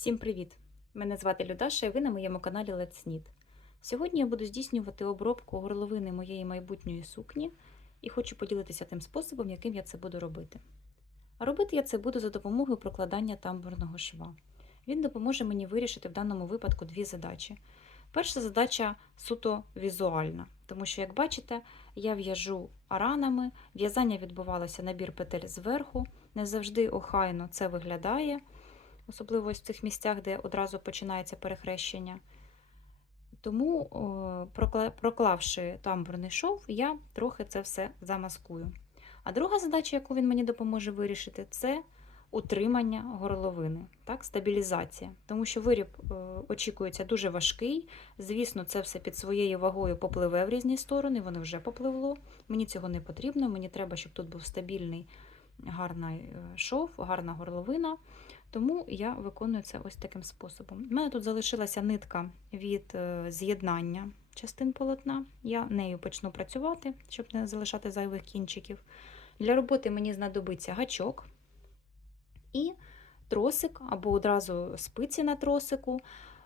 Всім привіт! Мене звати Людаша і ви на моєму каналі Let's Knit. Сьогодні я буду здійснювати обробку горловини моєї майбутньої сукні і хочу поділитися тим способом, яким я це буду робити. А робити я це буду за допомогою прокладання тамбурного шва. Він допоможе мені вирішити в даному випадку дві задачі. Перша задача суто візуальна, тому що, як бачите, я в'яжу аранами, в'язання відбувалося набір петель зверху, не завжди охайно це виглядає особливо в цих місцях, де одразу починається перехрещення. Тому, проклавши тамбурний шов, я трохи це все замаскую. А друга задача, яку він мені допоможе вирішити, це утримання горловини, так, стабілізація. Тому що виріб очікується дуже важкий. Звісно, це все під своєю вагою попливе в різні сторони, воно вже попливло. Мені цього не потрібно, мені треба, щоб тут був стабільний гарний е, шов, гарна горловина. Тому я виконую це ось таким способом. У мене тут залишилася нитка від е, з'єднання частин полотна. Я нею почну працювати, щоб не залишати зайвих кінчиків. Для роботи мені знадобиться гачок і тросик, або одразу спиці на тросику.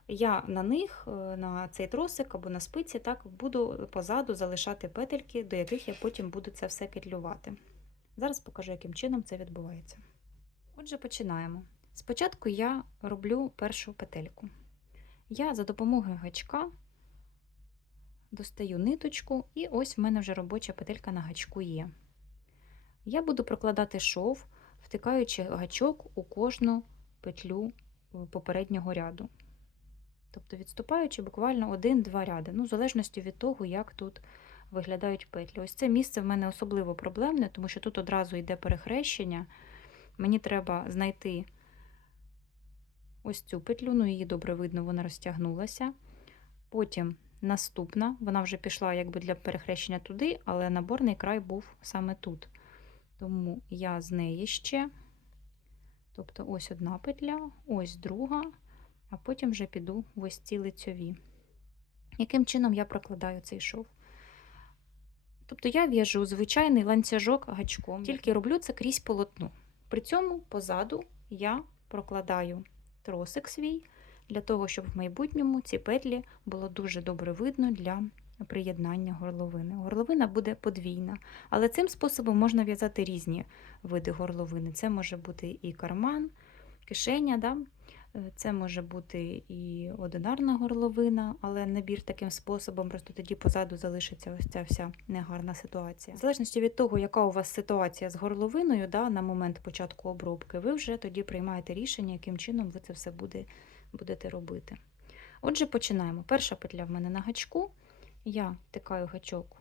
Я на них, е, на цей тросик або на спиці, так буду позаду залишати петельки, до яких я потім буду це все кетлювати. Зараз покажу, яким чином це відбувається. Отже, починаємо. Спочатку я роблю першу петельку. Я за допомогою гачка достаю ниточку, і ось в мене вже робоча петелька на гачку є. Я буду прокладати шов, втикаючи гачок у кожну петлю е, попереднього ряду. Тобто відступаючи буквально один-два ряди, ну, в залежності від того, як тут виглядають петлі. Ось це місце в мене особливо проблемне, тому що тут одразу йде перехрещення. Мені треба знайти ось цю петлю, ну її добре видно, вона розтягнулася. Потім наступна, вона вже пішла якби для перехрещення туди, але наборний край був саме тут. Тому я з неї ще, тобто ось одна петля, ось друга, а потім вже піду в ось ці лицьові. Яким чином я прокладаю цей шов? Тобто я в'яжу звичайний ланцюжок гачком, тільки роблю це крізь полотно. При цьому позаду я прокладаю тросик свій, для того, щоб в майбутньому ці петлі було дуже добре видно для приєднання горловини. Горловина буде подвійна, але цим способом можна в'язати різні види горловини. Це може бути і карман, кишеня. Да? Е, це може бути і одинарна горловина, але набір таким способом, просто тоді позаду залишиться ось ця вся негарна ситуація. В залежності від того, яка у вас ситуація з горловиною да, на момент початку обробки, ви вже тоді приймаєте рішення, яким чином ви це все буде, будете робити. Отже, починаємо. Перша петля в мене на гачку. Я втикаю гачок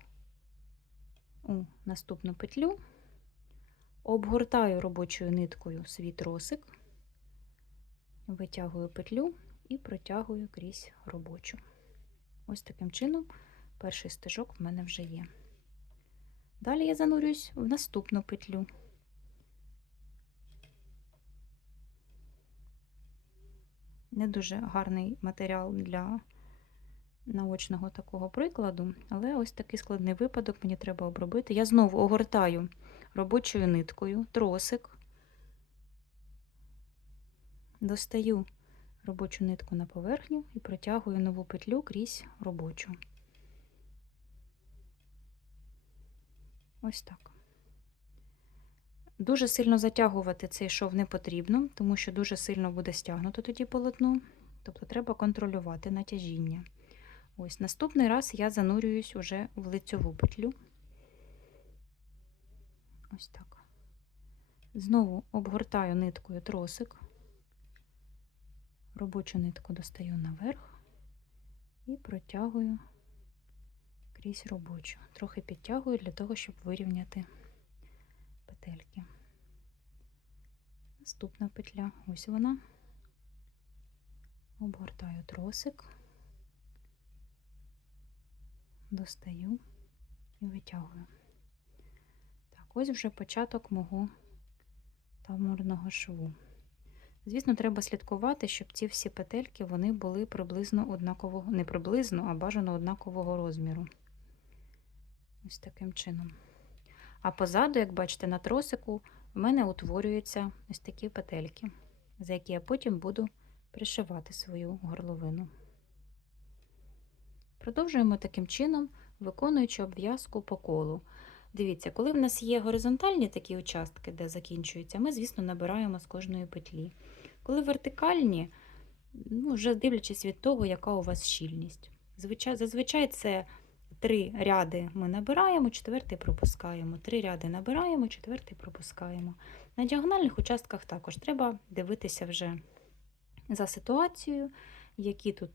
у наступну петлю, обгортаю робочою ниткою свій тросик витягую петлю і протягую крізь робочу. Ось таким чином перший стежок в мене вже є. Далі я занурююсь в наступну петлю. Не дуже гарний матеріал для наочного такого прикладу, але ось такий складний випадок мені треба обробити. Я знову огортаю робочою ниткою тросик, Достаю робочу нитку на поверхню і протягую нову петлю крізь робочу. Ось так. Дуже сильно затягувати цей шов не потрібно, тому що дуже сильно буде стягнуто тоді полотно, тобто треба контролювати натяжіння. Ось Наступний раз я занурююсь уже в лицьову петлю. Ось так. Знову обгортаю ниткою тросик робочу нитку достаю наверх і протягую крізь робочу. Трохи підтягую для того, щоб вирівняти петельки. Наступна петля, ось вона, обгортаю тросик, достаю і витягую. Так, ось вже початок мого тамурного шву. Звісно, треба слідкувати, щоб ці всі петельки вони були приблизно однакового, не приблизно, а бажано однакового розміру. Ось таким чином. А позаду, як бачите, на тросику в мене утворюються ось такі петельки, за які я потім буду пришивати свою горловину. Продовжуємо таким чином, виконуючи обв'язку по колу. Дивіться, коли в нас є горизонтальні такі участки, де закінчуються, ми, звісно, набираємо з кожної петлі. Коли вертикальні, ну, вже дивлячись від того, яка у вас щільність. Звичай, зазвичай це три ряди ми набираємо, четвертий пропускаємо. Три ряди набираємо, четвертий пропускаємо. На діагональних участках також треба дивитися вже за ситуацією, які тут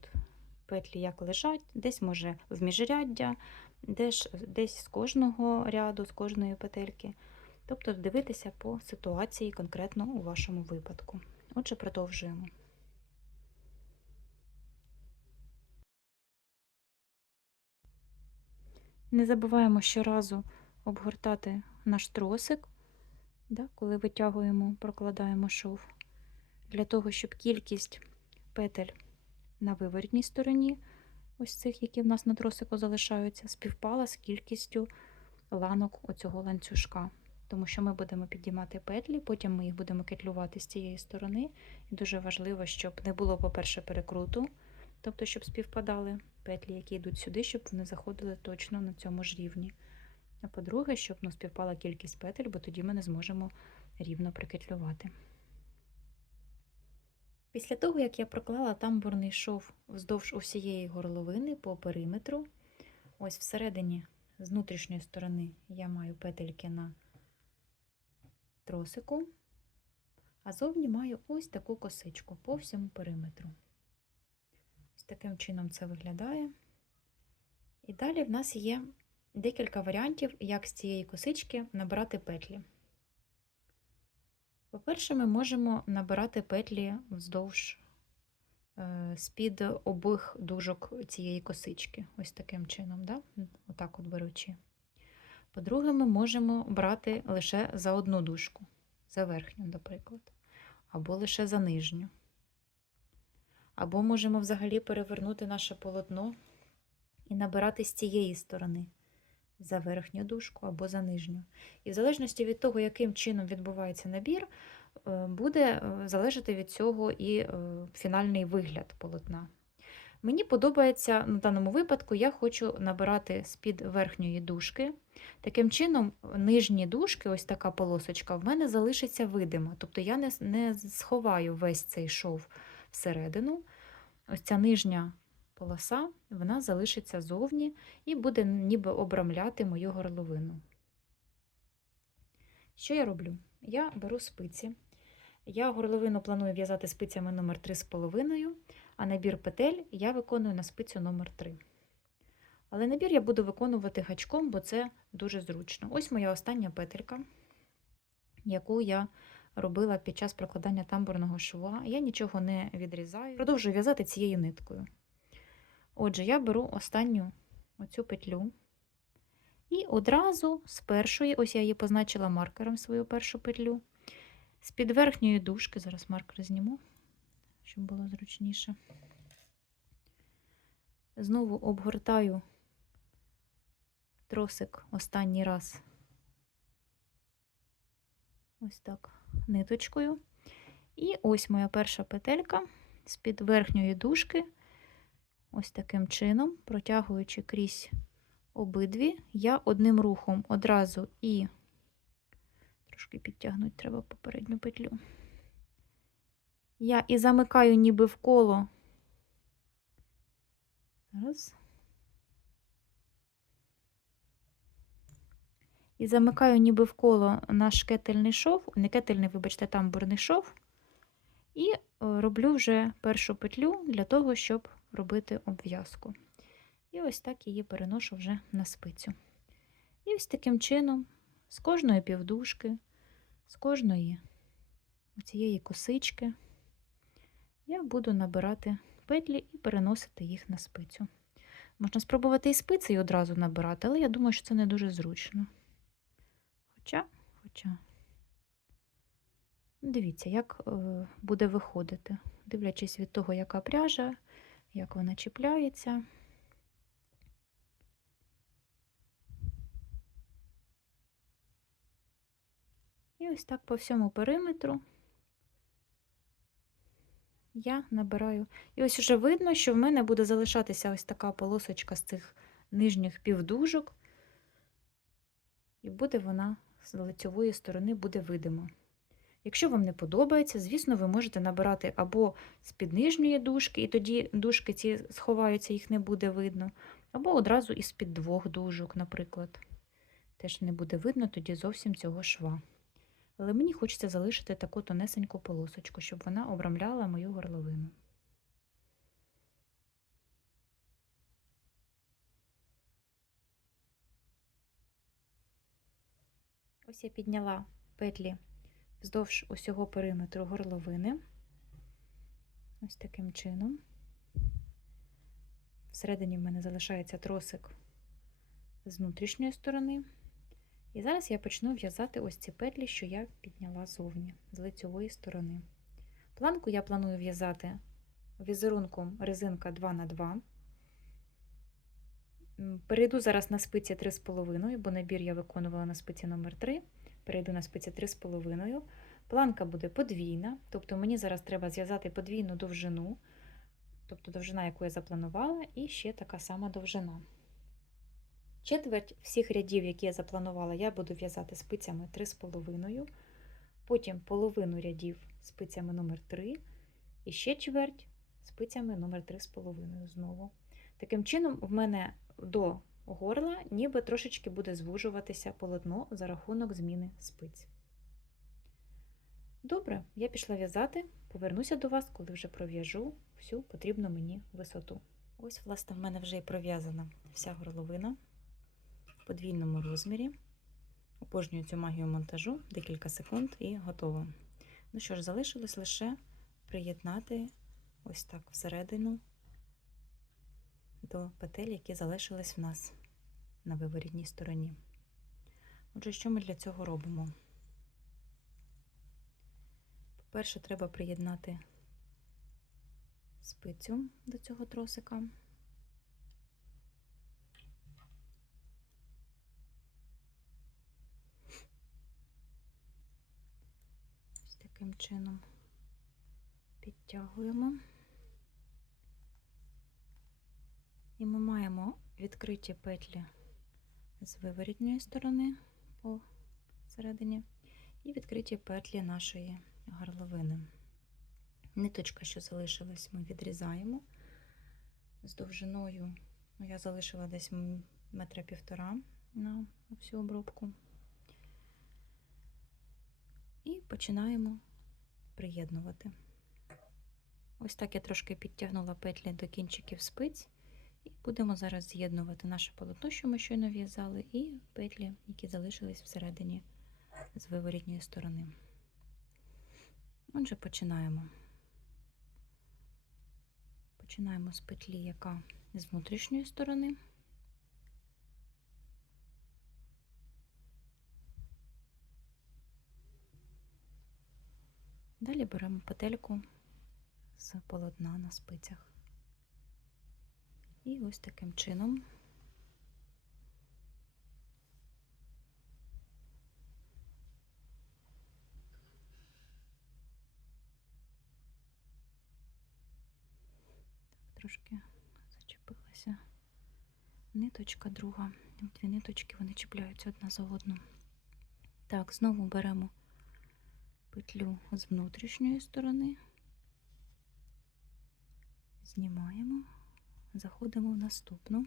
петлі як лежать, десь може в міжряддя, десь, десь з кожного ряду, з кожної петельки. Тобто дивитися по ситуації конкретно у вашому випадку. Отже, продовжуємо. Не забуваємо щоразу обгортати наш тросик, да, коли витягуємо, прокладаємо шов, для того, щоб кількість петель на виворітній стороні, ось цих, які в нас на тросику залишаються, співпала з кількістю ланок оцього ланцюжка. Тому що ми будемо підіймати петлі, потім ми їх будемо кетлювати з цієї сторони. І дуже важливо, щоб не було, по-перше, перекруту, тобто, щоб співпадали петлі, які йдуть сюди, щоб вони заходили точно на цьому ж рівні. А по-друге, щоб ну, співпала кількість петель, бо тоді ми не зможемо рівно прикетлювати. Після того, як я проклала тамбурний шов вздовж усієї горловини по периметру, ось всередині, з внутрішньої сторони, я маю петельки на тросику, а зовні маю ось таку косичку по всьому периметру. Ось таким чином це виглядає. І далі в нас є декілька варіантів, як з цієї косички набирати петлі. По-перше, ми можемо набирати петлі вздовж е, з-під обох дужок цієї косички, ось таким чином, да? отак от беручи. По-друге, ми можемо брати лише за одну дужку, за верхню, наприклад, або лише за нижню. Або можемо взагалі перевернути наше полотно і набирати з цієї сторони за верхню дужку або за нижню. І в залежності від того, яким чином відбувається набір, е, буде залежати від цього і е, фінальний вигляд полотна. Мені подобається, ну, в даному випадку, я хочу набирати з-під верхньої дужки. Таким чином, нижні дужки, ось така полосочка, в мене залишиться видима. Тобто я не, не сховаю весь цей шов всередину. Ось ця нижня полоса, вона залишиться зовні і буде ніби обрамляти мою горловину. Що я роблю? Я беру спиці. Я горловину планую в'язати спицями номер 3,5, а набір петель я виконую на спицю номер 3 Але набір я буду виконувати гачком, бо це дуже зручно. Ось моя остання петелька, яку я робила під час прокладання тамбурного шва. Я нічого не відрізаю, продовжую в'язати цією ниткою. Отже, я беру останню оцю петлю. І одразу з першої, ось я її позначила маркером свою першу петлю. З-під верхньої дужки, зараз маркер зніму, щоб було зручніше. Знову обгортаю тросик останній раз ось так ниточкою. І ось моя перша петелька з-під верхньої дужки, ось таким чином, протягуючи крізь обидві, я одним рухом одразу і трошки підтягнути треба попередню петлю. Я і замикаю ніби в коло. Раз. І замикаю ніби в коло наш кетельний шов, не кетельний, вибачте, тамбурний шов, і е, роблю вже першу петлю для того, щоб робити обв'язку. І ось так її переношу вже на спицю. І ось таким чином, з кожної півдужки, з кожної цієї косички, я буду набирати петлі і переносити їх на спицю. Можна спробувати і спицею одразу набирати, але я думаю, що це не дуже зручно. Хоча, хоча, дивіться, як е, буде виходити, дивлячись від того, яка пряжа, як вона чіпляється. І ось так по всьому периметру я набираю. І ось уже видно, що в мене буде залишатися ось така полосочка з цих нижніх півдужок, і буде вона з лицьової сторони буде видима. Якщо вам не подобається, звісно, ви можете набирати або з-під нижньої дужки, і тоді дужки ці сховаються, їх не буде видно, або одразу із-під двох дужок, наприклад. Теж не буде видно тоді зовсім цього шва. Але мені хочеться залишити таку тонесеньку полосочку, щоб вона обрамляла мою горловину. Ось я підняла петлі вздовж усього периметру горловини. Ось таким чином. Всередині в мене залишається тросик з внутрішньої сторони. І зараз я почну в'язати ось ці петлі, що я підняла зовні, з лицьової сторони. Планку я планую в'язати візерунком резинка 2х2. Перейду зараз на спиці 3,5, бо набір я виконувала на спиці номер 3 перейду на спиці 3,5. Планка буде подвійна, тобто мені зараз треба зв'язати подвійну довжину, тобто довжина, яку я запланувала, і ще така сама довжина. Четверть всіх рядів, які я запланувала, я буду в'язати спицями 3,5, потім половину рядів спицями номер 3 і ще чверть спицями номер 3,5 знову. Таким чином, в мене до горла ніби трошечки буде звужуватися полотно за рахунок зміни спиць. Добре, я пішла в'язати, повернуся до вас, коли вже пров'яжу всю потрібну мені висоту. Ось, власне, в мене вже і пров'язана вся горловина в подвійному розмірі. Обожнюю цю магію монтажу, декілька секунд і готово. Ну що ж, залишилось лише приєднати ось так всередину до петель, які залишились в нас на виворітній стороні. Отже, що ми для цього робимо? По-перше, треба приєднати спицю до цього тросика. Ось таким чином підтягуємо. І ми маємо відкриті петлі з виворітньої сторони по середині, і відкриті петлі нашої горловини. Ниточка, що залишилась, ми відрізаємо з довжиною, ну, я залишила десь метра півтора на всю обробку. І починаємо приєднувати. Ось так я трошки підтягнула петлі до кінчиків спиць. І будемо зараз з'єднувати наше полотно, що ми щойно в'язали, і петлі, які залишились всередині з виворітньої сторони. Отже, починаємо. Починаємо з петлі, яка з внутрішньої сторони. Далі беремо петельку з полотна на спицях. І ось таким чином так, трошки зачепилася ниточка друга. Дві ниточки вони чіпляються одна за одну. Так, знову беремо петлю з внутрішньої сторони, знімаємо заходимо в наступну.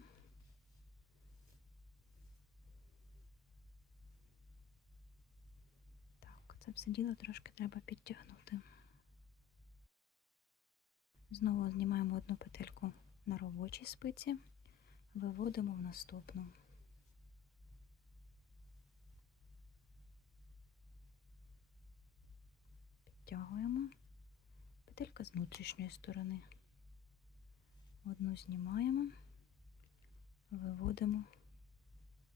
Так, це все діло трошки треба підтягнути. Знову знімаємо одну петельку на робочій спиці, виводимо в наступну. Підтягуємо петелька з внутрішньої сторони. Одну знімаємо, виводимо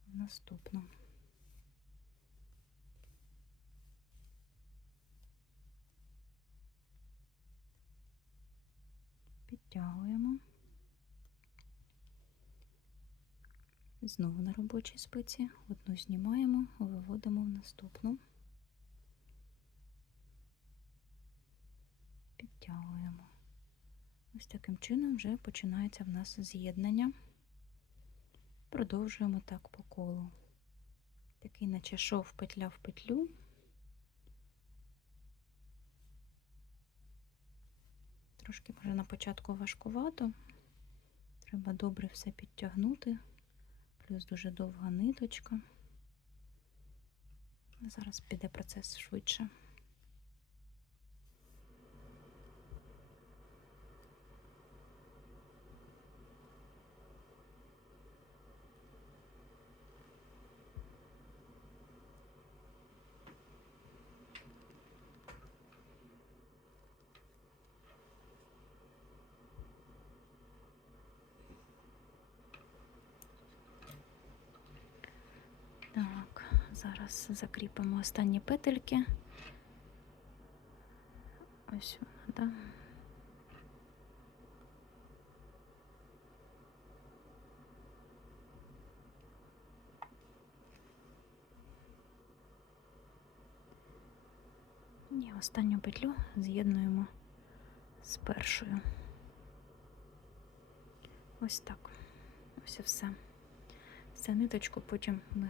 в наступну. Підтягуємо. Знову на робочій спиці, одну знімаємо, виводимо в наступну, підтягуємо. Ось таким чином вже починається в нас з'єднання. Продовжуємо так по колу. Такий, наче шов петля в петлю. Трошки може на початку важкувато. Треба добре все підтягнути, плюс дуже довга ниточка. Зараз піде процес швидше. Так, зараз закріпимо останні петельки. Ось вона, да. І останню петлю з'єднуємо з першою. Ось так. Ось і все. Цю ниточку потім ми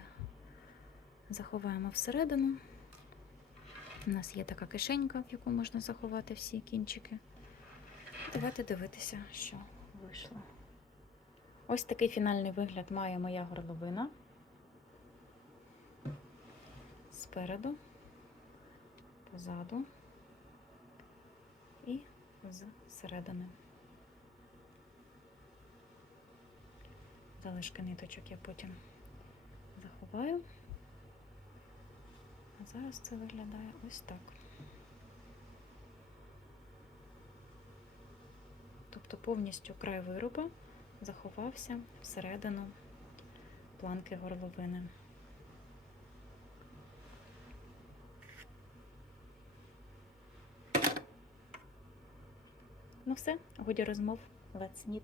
заховаємо всередину. У нас є така кишенька, в яку можна заховати всі кінчики. Давайте дивитися, що вийшло. Ось такий фінальний вигляд має моя горловина. Спереду, позаду і зсередини. Залишки ниточок я потім заховаю. А зараз це виглядає ось так. Тобто повністю край вироба заховався всередину планки горловини. Ну все, годі розмов. Let's knit.